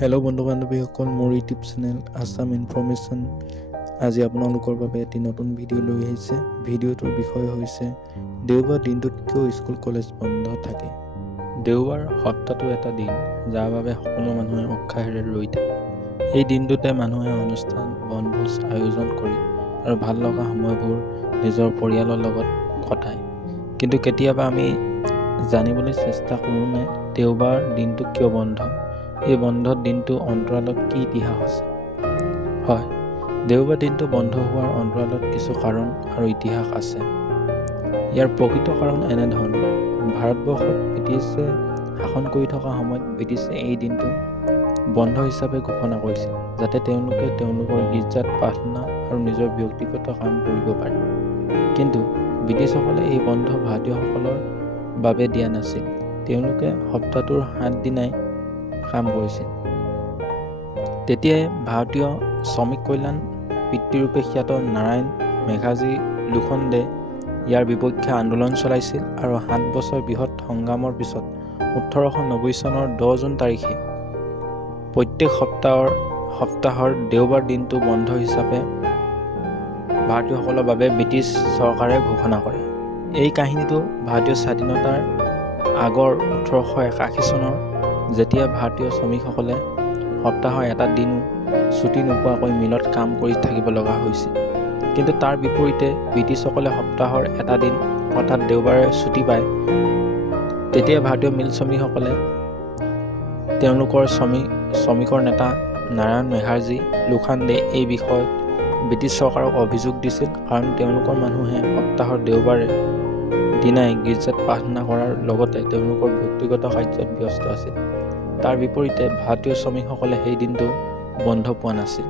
Hello' বন্ধু বান্ধৱীসকল, মোৰ YouTube channel Assam information আজি আপোনালোকৰ বাবে এটি নতুন ভিডিঅ' লৈ আহিছে। ভিডিঅ'টোৰ বিষয় হৈছে দেওবাৰ দিনটোত কিয় স্কুল কলেজ বন্ধ থাকে। দেওবাৰ সপ্তাহটো এটা দিন যাৰ বাবে সকলো মানুহে উৎসাহেৰে ৰৈ থাকে। এই দিনটোতে মানুহে অনুষ্ঠান বনভোজ আয়োজন কৰি আৰু ভাল লগা সময়বোৰ নিজৰ পৰিয়ালৰ লগত কটায়। কিন্তু কেতিয়াবা আমি জানিবলৈ চেষ্টা কৰোঁনে দেওবাৰ দিনটো কিয় বন্ধ? এই বন্ধৰ দিনটোৰ অন্তৰালত কি ইতিহাস আছে? হয়, দেওবাৰ দিনটো বন্ধ হোৱাৰ অন্তৰালত কিছু কাৰণ আৰু ইতিহাস আছে। ইয়াৰ প্ৰকৃত কাৰণ এনেধৰণৰ: ভাৰতবৰ্ষত ব্ৰিটিছে শাসন কৰি থকা সময়ত ব্ৰিটিছে এই দিনটো বন্ধ হিচাপে ঘোষণা কৰিছিল, যাতে তেওঁলোকে তেওঁলোকৰ গীৰ্জাত প্ৰাৰ্থনা আৰু নিজৰ ব্যক্তিগত কাম কৰিব পাৰে। কিন্তু ব্ৰিটিছসকলে এই বন্ধ ভাৰতীয়সকলৰ বাবে দিয়া নাছিল। তেওঁলোকে সপ্তাহটোৰ 7 দিনাই কাম কৰিছিল। তেতিয়াই ভাৰতীয় শ্ৰমিক কল্যাণ পিতৃৰূপে খ্যাত নাৰায়ণ মেঘাজী লোখণ্ডে ইয়াৰ বিপক্ষে আন্দোলন চলাইছিল আৰু 7 বছৰ বৃহৎ সংগ্ৰামৰ পিছত 1890 চনৰ 10 জুন তাৰিখে প্ৰত্যেক সপ্তাহৰ দেওবাৰ দিনটো বন্ধ হিচাপে ভাৰতীয়সকলৰ বাবে ব্ৰিটিছ চৰকাৰে ঘোষণা কৰে। এই কাহিনীটো ভাৰতীয় স্বাধীনতাৰ আগৰ 1881 চনৰ যেতিয়া ভাৰতীয় শ্ৰমিকসকলে সপ্তাহৰ এটা দিনো ছুটি নোপোৱাকৈ মিলত কাম কৰি থাকিব লগা হৈছিল। কিন্তু তাৰ বিপৰীতে ব্ৰিটিছসকলে সপ্তাহৰ এটা দিন অৰ্থাৎ দেওবাৰে ছুটি পায়। তেতিয়া ভাৰতীয় মিল শ্ৰমিকসকলে তেওঁলোকৰ শ্ৰমিকৰ নেতা নাৰায়ণ মেঘাজী লোখণ্ডে এই বিষয়ত ব্ৰিটিছ চৰকাৰক অভিযোগ দিছিল, কাৰণ তেওঁলোকৰ মানুহে সপ্তাহৰ দেওবাৰে দিনাই গীৰ্জাত প্ৰাৰ্থনা কৰাৰ লগতে তেওঁলোকৰ ব্যক্তিগত কাৰ্যত ব্যস্ত আছিল। তাৰ বিপৰীতে ভাৰতীয় শ্ৰমিকসকলে সেই দিনটো বন্ধ পোৱা নাছিল।